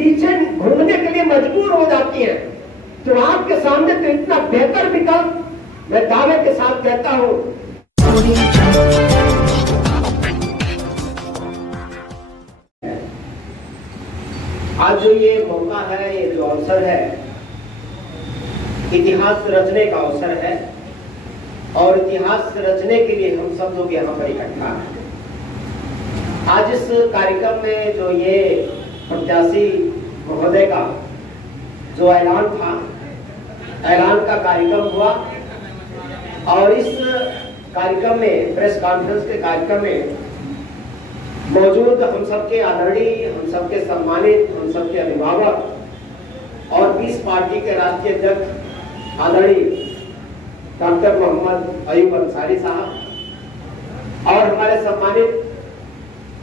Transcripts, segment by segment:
पीछे घूमने के लिए मजबूर हो जाती हैं, तो आपके सामने तो इतना बेहतर विकल्प मैं दावे के साथ कहता हूं। आज जो ये मौका है, ये जो अवसर है, इतिहास रचने का अवसर है और इतिहास रचने के लिए हम सब लोग यहाँ पर इकट्ठा हैं। आज इस कार्यक्रम में जो ये प्रत्याशी महोदय का जो ऐलान था, ऐलान का कार्यक्रम हुआ और इस कार्यक्रम में, प्रेस कॉन्फ्रेंस के कार्यक्रम में मौजूद हम सबके आदरणीय, हम सबके सम्मानित, हम सबके अभिभावक और 20 पार्टी के राष्ट्रीय अध्यक्ष आदरणीय डॉक्टर मोहम्मद अयूब अंसारी साहब और हमारे सम्मानित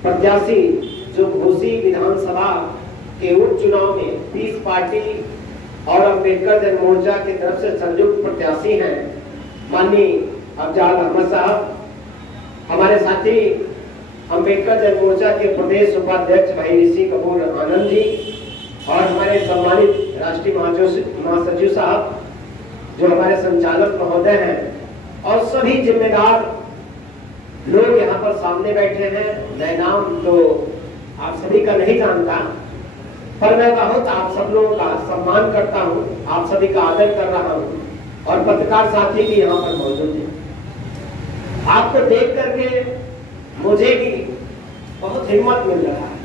प्रत्याशी जो घोसी विधानसभा के उपचुनाव में 20 पार्टी और अम्बेडकर जन मोर्चा की तरफ से संयुक्त प्रत्याशी हैं, माननीय अफजाल अहमद साहब, हमारे साथी अम्बेडकर जन मोर्चा के प्रदेश उपाध्यक्ष भाई ऋषि कपूर आनंद जी और हमारे सम्मानित राष्ट्रीय महासचिव साहब जो हमारे संचालक महोदय हैं और सभी जिम्मेदार लोग यहाँ पर सामने बैठे हैं। मैं नाम तो आप सभी का नहीं जानता, पर मैं बहुत आप सब लोगों का सम्मान करता हूँ, आप सभी का आदर कर रहा हूँ और पत्रकार साथी भी यहाँ पर मौजूद हैं। आपको देख करके मुझे भी बहुत हिम्मत मिल रहा है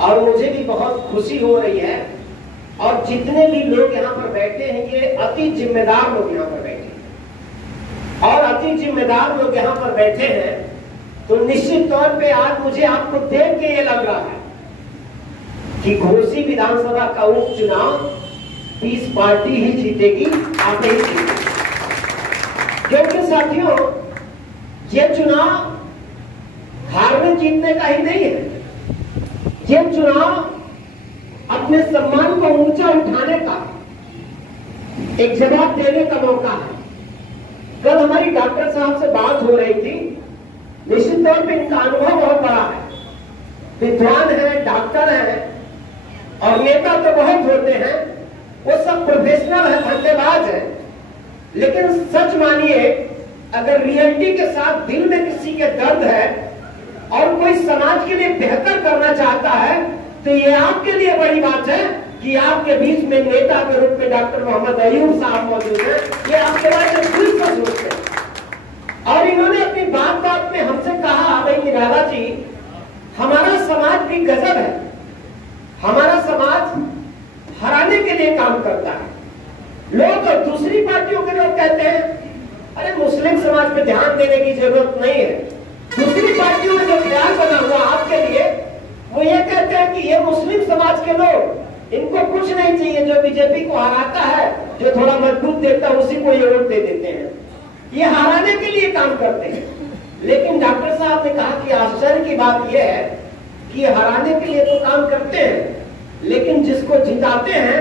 और मुझे भी बहुत खुशी हो रही है और जितने भी लोग यहाँ पर बैठे हैं ये अति जिम्मेदार लोग यहाँ पर बैठे हैं और अति जिम्मेदार लोग यहाँ पर बैठे हैं, तो निश्चित तौर पे आज मुझे आपको देख के ये लग रहा है कि घोसी विधानसभा का उपचुनाव 20 पार्टी ही जीतेगी, आप नहीं जीतेगी। क्योंकि साथियों ये चुनाव हारने जीतने का ही नहीं है, ये चुनाव अपने सम्मान को ऊंचा उठाने का, एक जवाब देने का मौका है। कल हमारी डॉक्टर साहब से बात हो रही थी, निश्चित तौर पे इनका अनुभव बहुत बड़ा है, विद्वान है, डॉक्टर है और नेता तो बहुत होते हैं, वो सब प्रोफेशनल है, धन्यवाद है, लेकिन सच मानिए अगर रियलिटी के साथ दिल में किसी के दर्द है और कोई समाज के लिए बेहतर करना चाहता है तो ये आपके लिए बड़ी बात है कि आपके बीच में नेता के रूप में डॉक्टर मोहम्मद अयूब साहब मौजूद हैं। ये आपके बारे में दिल से सोचते हैं और इन्होंने अपनी बात बात में हमसे कहा, भाई निराला जी हमारा समाज भी गजब है, हमारा समाज हराने के लिए काम करता है। लोग और दूसरी पार्टियों के लोग कहते हैं अरे मुस्लिम समाज पे ध्यान देने की जरूरत नहीं है, दूसरी पार्टियों में जो प्यार बना हुआ आपके लिए वो ये कहते हैं कि ये मुस्लिम समाज के लोग, इनको कुछ नहीं चाहिए, जो बीजेपी को हराता है, जो थोड़ा मजबूत देखता है उसी को ये वोट दे देते हैं, ये हराने के लिए काम करते हैं। लेकिन डॉक्टर साहब ने कहा कि आश्चर्य की बात यह है कि हराने के लिए तो काम करते हैं, लेकिन जिसको जिताते हैं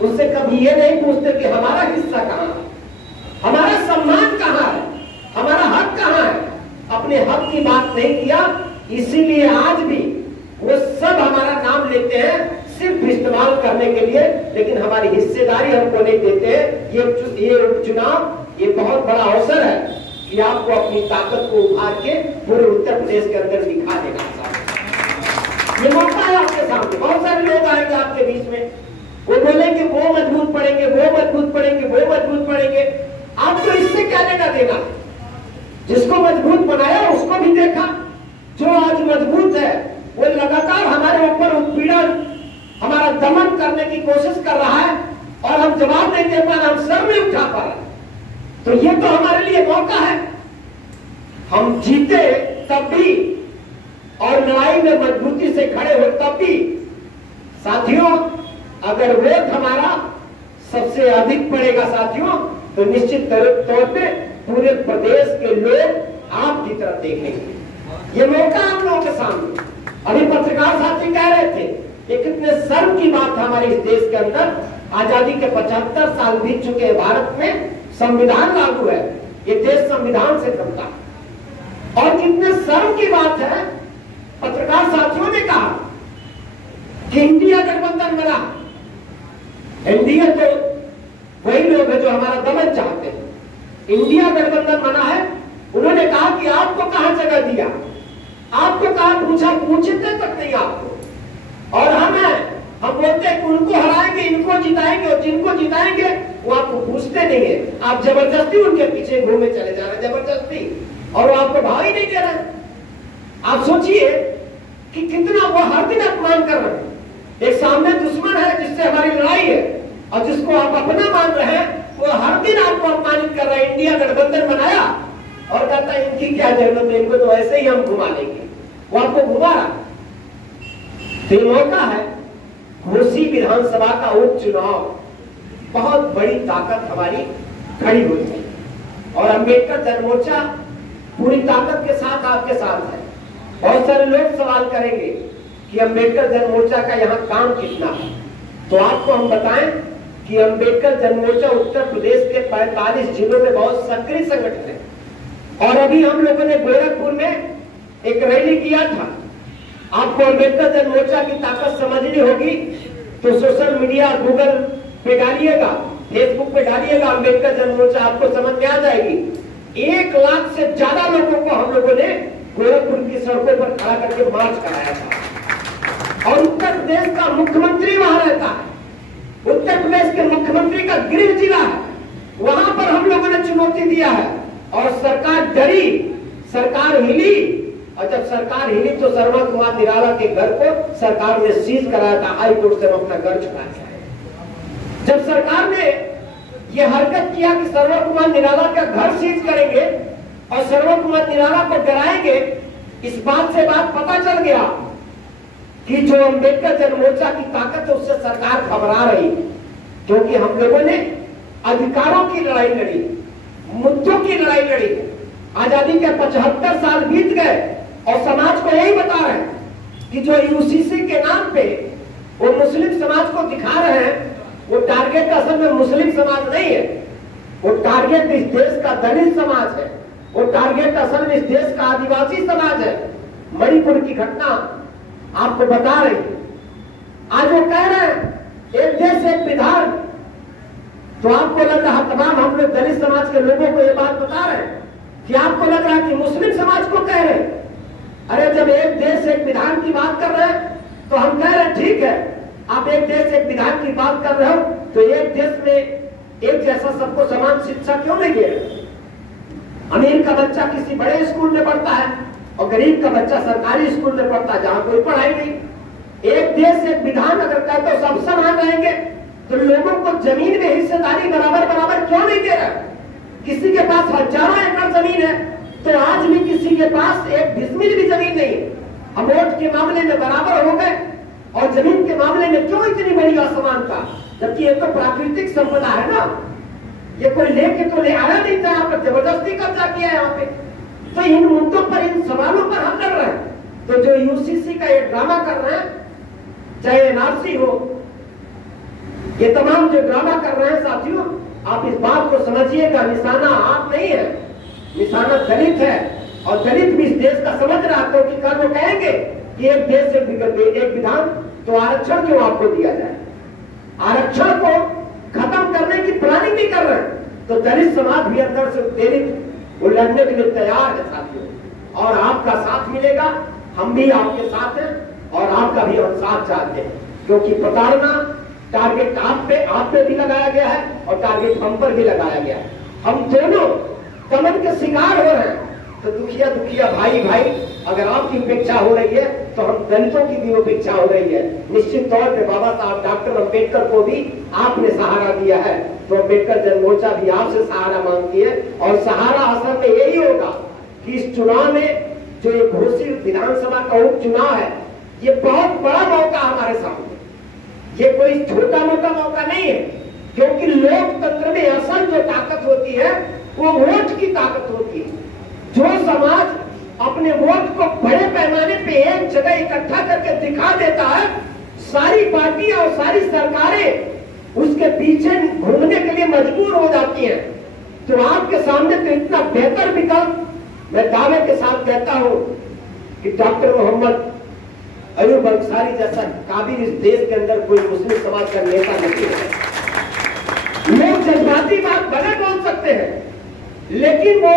उससे कभी ये नहीं पूछते कि हमारा हिस्सा कहाँ है, हमारा सम्मान कहाँ है, हमारा हक कहाँ है। अपने हक की बात नहीं किया, इसीलिए आज भी वो सब हमारा नाम लेते हैं सिर्फ इस्तेमाल करने के लिए, लेकिन हमारी हिस्सेदारी हमको नहीं देते हैं। ये उपचुनाव ये बहुत बड़ा अवसर है कि आपको अपनी ताकत को उभार के पूरे उत्तर प्रदेश के अंदर दिखा देगा। ये मौका है आपके सामने, बहुत सारे लोग आएंगे आपके बीच में, वो बोलेंगे वो मजबूत पड़ेंगे, वो मजबूत पड़ेंगे, वो मजबूत पड़ेंगे। आपको इससे क्या लेना देना? जिसको मजबूत बनाया उसको भी देखा, जो आज मजबूत है वो लगातार हमारे ऊपर उत्पीड़न, हमारा दमन करने की कोशिश कर रहा है और हम जवाब नहीं दे पा रहे, हम सर नहीं उठा पा रहे। तो ये तो हमारे लिए मौका है, हम जीते तब भी और लड़ाई में मजबूती से खड़े हो तब भी। साथियों अगर वोट हमारा सबसे अधिक पड़ेगा साथियों, तो निश्चित तौर पे पूरे प्रदेश के लोग आपकी तरफ देखेंगे। ये मौका आप लोगों के सामने। अभी पत्रकार साथी कह रहे थे ये कितने शर्म की बात है हमारे इस देश के अंदर, आजादी के 75 साल बीत चुके हैं, भारत में संविधान लागू है, ये देश संविधान से चलता है। और कितने शर्म की बात है, पत्रकार साथियों ने कहा कि इंडिया गठबंधन बना। एनडीए तो वही लोग हैं जो हमारा दमन चाहते हैं। इंडिया गठबंधन बना है। उन्होंने कहा कि आपको कहां जगह दिया, आपको कहां पूछा, पूछते तक नहीं आपको। और हम बोलते हैं कि उनको हराएंगे, इनको जिताएंगे, और जिनको जिताएंगे वो आपको पूछते नहीं है। आप जबरदस्ती उनके पीछे घूमे चले जा रहे हैं, जबरदस्ती, और वो आपको भाव ही नहीं दे रहे। आप सोचिए कि कितना वो हर दिन अपमान कर रहे हैं। एक सामने दुश्मन है जिससे हमारी लड़ाई है, और जिसको आप अपना मान रहे हैं, वो हर दिन आपको अपमानित कर रहा है। इंडिया गठबंधन बनाया और कहता है इनकी क्या जरूरत है, इनको तो ऐसे ही हम घुमा लेंगे। वो आपको घुमा रहा। तो ये मौका है, घोसी विधानसभा का उपचुनाव, बहुत बड़ी ताकत हमारी खड़ी हुई है, और अंबेडकर जनमोर्चा पूरी ताकत के साथ आपके साथ है। बहुत सारे लोग सवाल करेंगे कि अंबेडकर जनमोर्चा का यहाँ काम कितना है, तो आपको हम बताएं कि अंबेडकर जनमोर्चा उत्तर प्रदेश के 45 जिलों में बहुत सक्रिय संगठन है। और अभी हम लोगों ने गोरखपुर में एक रैली किया था। आपको अंबेडकर जनमोर्चा की ताकत समझनी होगी तो सोशल मीडिया, गूगल पे डालिएगा, फेसबुक पे डालिएगा अंबेडकर जनमोर्चा, आपको समझ में आ जाएगी। 1 लाख से ज्यादा लोगों को हम लोगों ने गोरखपुर की सड़कों पर खड़ा करके मार्च कराया था। और उत्तर प्रदेश का मुख्यमंत्री वहां रहता है, उत्तर प्रदेश के मुख्यमंत्री का गृह जिला है, वहां पर हम लोगों ने चुनौती दिया है। और सरकार डरी, सरकार हिली, और जब सरकार हिली तो शर्मा कुमार निराला के घर को सरकार ने सीज कराया था। हाई कोर्ट से हम अपना घर चुकाया। जब सरकार ने यह हरकत किया कि शर्मा कुमार निराला का घर सीज करेंगे और शर्मा कुमार निराला को डराएंगे, इस बात से बात पता चल गया कि जो अंबेडकर जनमोर्चा की ताकत है उससे सरकार घबरा रही, क्योंकि हम लोगों ने अधिकारों की लड़ाई लड़ी, मुद्दों की लड़ाई लड़ी। आजादी के 75 साल बीत गए और समाज को यही बता रहे हैं कि जो यूसीसी के नाम पे वो मुस्लिम समाज को दिखा रहे हैं, वो टारगेट असल में मुस्लिम समाज नहीं है, वो टारगेट इस देश का दलित समाज है, वो टारगेट असल में इस देश का आदिवासी समाज है। मणिपुर की घटना आपको बता रही। आज वो कह रहे हैं एक देश एक विधान, तो आपको लग रहा, तमाम हम लोग दलित समाज के लोगों को ये बात बता रहे हैं कि आपको लग रहा है कि मुस्लिम समाज को कह रहे हैं। अरे जब एक देश एक विधान की बात कर रहे हैं तो हम कह रहे हैं ठीक है, आप एक देश एक विधान की बात कर रहे हो तो एक देश में एक जैसा सबको समान शिक्षा क्यों नहीं दे रहे? अमीर का बच्चा किसी बड़े स्कूल में पढ़ता है और गरीब का बच्चा सरकारी स्कूल में पढ़ता है जहां कोई पढ़ाई नहीं। एक देश एक विधान अगर कहते हो सब समान रहेंगे तो लोगों को जमीन में हिस्सेदारी बराबर बराबर क्यों नहीं दे रहा? किसी के पास हजारों एकड़ जमीन है तो आज भी किसी के पास एक डिसमिल भी जमीन नहीं है। हम वोट के मामले में बराबर हो गए और जमीन के मामले में क्यों इतनी बड़ी असमानता? जबकि ये तो प्राकृतिक संपदा है ना, ये कोई लेके तो ले आया नहीं था, यहाँ पर जबरदस्ती कब्जा किया है यहाँ पे। तो इन मुद्दों पर, इन सवालों पर हम लड़ रहे हैं। तो जो यूसीसी का ये ड्रामा कर रहे हैं, चाहे एनआरसी हो, ये तमाम जो ड्रामा कर रहे हैं साथियों, आप इस बात को समझिएगा, निशाना आप नहीं है, निशाना दलित है। और दलित भी इस देश का समझ रहा है, क्योंकि कल वो कहेंगे कि एक देश से एक विधान, तो आरक्षण क्यों आपको दिया जाए? आरक्षण को खत्म करने की प्लानिंग भी कर रहे हैं। तो दलित समाज भी अंदर से उत्तेजित, वो लड़ने के लिए तैयार है साथियों। और आपका साथ मिलेगा, हम भी आपके साथ हैं और आपका भी हम साथ चाहते हैं, क्योंकि प्रताड़ना टारगेट आप पे भी लगाया गया है और टारगेट हम पर भी लगाया गया है। हम दोनों कमल के शिकार हो रहे हैं। तो दुखिया भाई अगर आपकी उपेक्षा हो रही है तो हम दलितों की भी उपेक्षा हो रही है। निश्चित तौर पे बाबा साहब डॉक्टर अम्बेडकर को भी आपने सहारा दिया है, तो अम्बेडकर जनमोर्चा भी आपसे सहारा मांगती है। और सहारा असल में यही होगा कि इस चुनाव में जो ये घोसी विधानसभा का उपचुनाव है, ये बहुत बड़ा मौका हमारे सामने, ये कोई छोटा मोटा मौका नहीं है। क्योंकि लोकतंत्र में असल जो ताकत होती है वो वोट की ताकत होती है। जो समाज अपने वोट को बड़े पैमाने पे एक जगह इकट्ठा करके दिखा देता है, सारी पार्टियां और सारी सरकारें उसके पीछे घूमने के लिए मजबूर हो जाती हैं। तो आपके सामने तो इतना बेहतर विकल्प, मैं दावे के साथ कहता हूं कि डॉक्टर मोहम्मद अयूब अंसारी जैसा काबिल इस देश के अंदर कोई मुस्लिम समाज का नेता नहीं है। लोग जज्बाती बात भले बोल सकते हैं, लेकिन वो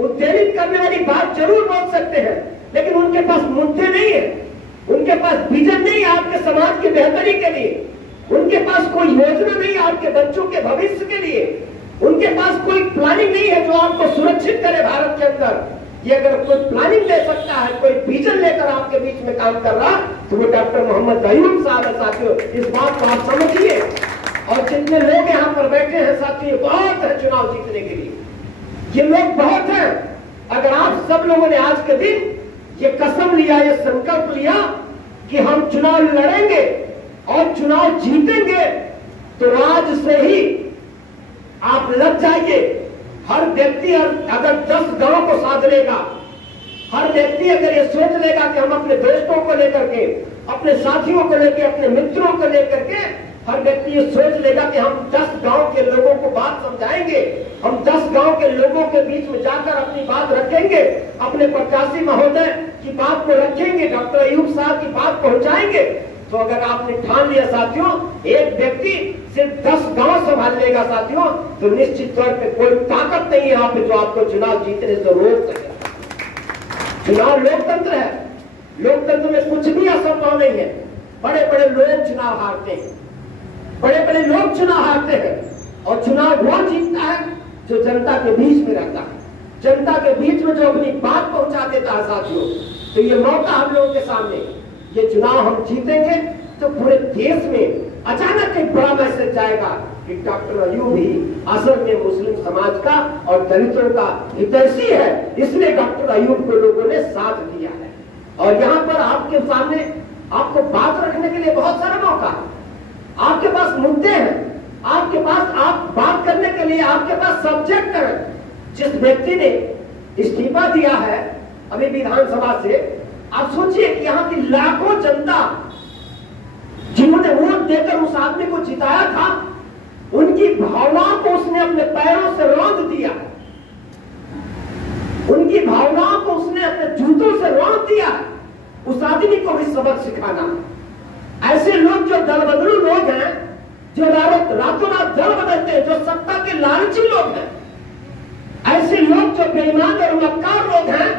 उत्तेजित करने वाली बात जरूर बोल सकते हैं, लेकिन उनके पास मुद्दे नहीं है, उनके पास विजन नहीं है आपके समाज की बेहतरी के लिए, उनके पास कोई योजना नहीं है आपके बच्चों के भविष्य के लिए, उनके पास कोई प्लानिंग नहीं है जो आपको सुरक्षित करे भारत के अंदर। ये अगर कोई प्लानिंग ले सकता है, कोई विजन लेकर आपके बीच में काम कर रहा, तो वो डॉक्टर मोहम्मद अयूब साहब है। साथियों, इस बात को आप समझिए। और जितने लोग यहाँ पर बैठे हैं साथियों, बहुत है चुनाव जीतने के लिए, ये लोग बहुत हैं। अगर आप सब लोगों ने आज के दिन ये कसम लिया, ये संकल्प लिया कि हम चुनाव लड़ेंगे और चुनाव जीतेंगे, तो आज से ही आप लग जाइए। हर व्यक्ति अगर 10 गांव को साध लेगा, हर व्यक्ति अगर ये सोच लेगा कि हम अपने दोस्तों को लेकर के, अपने साथियों को लेकर, अपने मित्रों को लेकर के, हर व्यक्ति ये सोच लेगा कि हम 10 गांव के लोगों को बात समझाएंगे, हम 10 गांव के लोगों के बीच में जाकर अपनी बात रखेंगे, अपने प्रत्याशी महोदय की बात को रखेंगे, डॉक्टर अयूब साहब की बात पहुंचाएंगे। तो अगर आपने ठान लिया साथियों, एक व्यक्ति सिर्फ 10 गांव संभाल लेगा साथियों, तो निश्चित तौर पे कोई ताकत नहीं है यहाँ पे जो आपको चुनाव जीतने से रोक सके। चुनाव लोकतंत्र है, लोकतंत्र में कुछ भी असंभव नहीं है। बड़े बड़े लोग चुनाव हारते हैं, बड़े बड़े लोग चुनाव हारते हैं, और चुनाव वो जीतता है जो जनता के बीच में रहता है, जनता के बीच में जो अपनी बात पहुंचा देता है साथियों। तो ये मौका हम लोगों के सामने, ये चुनाव हम जीतेंगे तो पूरे देश में अचानक एक बड़ा मैसेज जाएगा कि डॉक्टर अयूब ही असल में मुस्लिम समाज का और दलितों का हितैषी है, इसलिए डॉक्टर अयूब को लोगों ने साथ दिया है। और यहाँ पर आपके सामने आपको बात रखने के लिए बहुत सारा मौका है, आपके पास मुद्दे हैं, आपके पास आप बात करने के लिए आपके पास सब्जेक्ट है। जिस व्यक्ति ने इस्तीफा दिया है अभी विधानसभा से, आप सोचिए कि यहाँ की लाखों जनता जिन्होंने वोट देकर उस आदमी को जिताया था, उनकी भावनाओं को उसने अपने पैरों से रौंद दिया, उनकी भावनाओं को उसने अपने जूतों से रौंद दिया। उस आदमी को भी सबक सिखाना। ऐसे लोग जो दल बदलू लोग हैं, जो रातों रात दल बदलते हैं, जो सत्ता के लालची लोग हैं, ऐसे लोग जो बेईमान और मक्कार लोग हैं,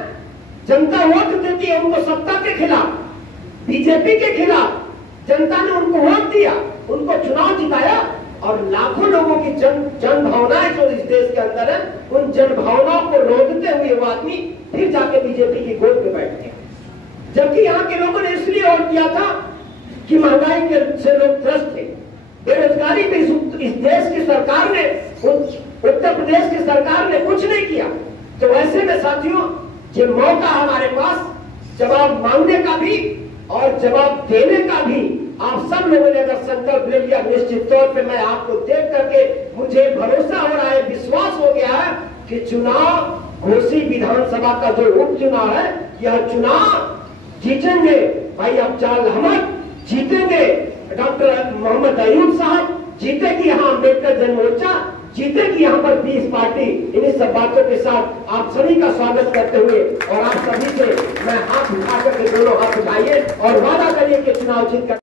जनता वोट देती है उनको सत्ता के खिलाफ, बीजेपी के खिलाफ, जनता ने उनको वोट दिया, उनको चुनाव जिताया, और लाखों लोगों की जन भावनाएं जो इस देश के अंदर है, उन जन भावनाओं को रोकते हुए वो आदमी फिर जाके बीजेपी की गोद में बैठ गया। जबकि यहाँ के लोगों ने इसलिए वोट दिया था कि महंगाई से लोग त्रस्त थे, बेरोजगारी पे इस देश की सरकार ने, उत्तर प्रदेश की सरकार ने कुछ नहीं किया। तो ऐसे में साथियों, ये मौका हमारे पास जवाब मांगने का भी और जवाब देने का भी। आप सब लोगों ने अगर संकल्प ले लिया, निश्चित तौर पे मैं आपको देख करके मुझे भरोसा हो रहा है, विश्वास हो गया है कि चुनाव घोसी विधानसभा का जो उपचुनाव है, यह चुनाव जीतेंगे भाई अफजाल अहमद, जीतेंगे डॉक्टर मोहम्मद अयूब साहब, जीतेगी यहाँ अम्बेडकर जन मोर्चा, जीतेगी यहाँ पर पीस पार्टी। इन्हीं सब बातों के साथ आप सभी का स्वागत करते हुए, और आप सभी से मैं हाथ उठा करके दोनों हाथ उठाइए और वादा करिए कि चुनाव जीत कर